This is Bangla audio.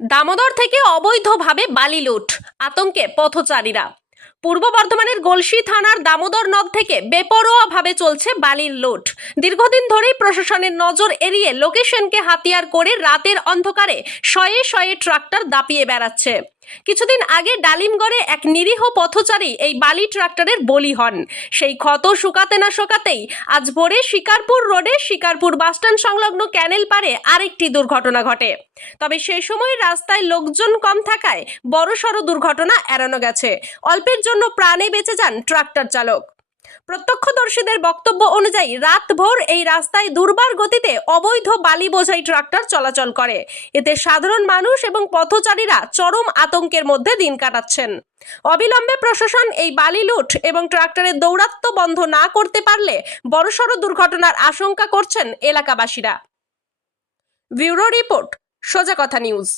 দামোদর থেকে অবৈধভাবে বালি লুট, আতঙ্কে পথচারীরা। পূর্ব বর্ধমানের গলসি থানার দামোদর নদ থেকে বেপরোয়াভাবে চলছে বালির লুট। দীর্ঘদিন ধরেই প্রশাসনের নজর এড়িয়ে লোকেশনকে হাতিয়ার করে রাতের অন্ধকারে শয়ে শয়ে ট্রাক্টর দাপিয়ে বেড়াচ্ছে। কিছুদিন আগে ডালিমগড়ে এক নিরীহ পথচারী এই বালি ট্রাক্টরের বলি হন। সেই ক্ষত শুকাতে না শুকাতেই আজ ভোরে শিকারপুর রোডে শিকারপুর বাসস্ট্যান্ড সংলগ্ন ক্যানেল পারে আরেকটি দুর্ঘটনা ঘটে। তবে সেই সময় রাস্তায় লোকজন কম থাকায় বড়সড় দুর্ঘটনা এড়ানো গেছে। অল্পের জন্য প্রাণে বেঁচে যান ট্রাক্টর চালক। প্রত্যক্ষদর্শীদের বক্তব্য অনুযায়ী রাতভর এই রাস্তায় দুর্বার গতিতে অবৈধ বালি বোঝাই ট্রাক্টর চলাচল করে। এতে সাধারণ মানুষ এবং পথচারীরা চরম আতঙ্কের মধ্যে দিন কাটাচ্ছেন। অবিলম্বে প্রশাসন এই বালি লুট এবং ট্রাক্টরের দৌরাত্ম্য বন্ধ না করতে পারলে বড়সড় দুর্ঘটনার আশঙ্কা করছেন এলাকাবাসীরা। ব্যুরো রিপোর্ট, সোজা কথা নিউজ।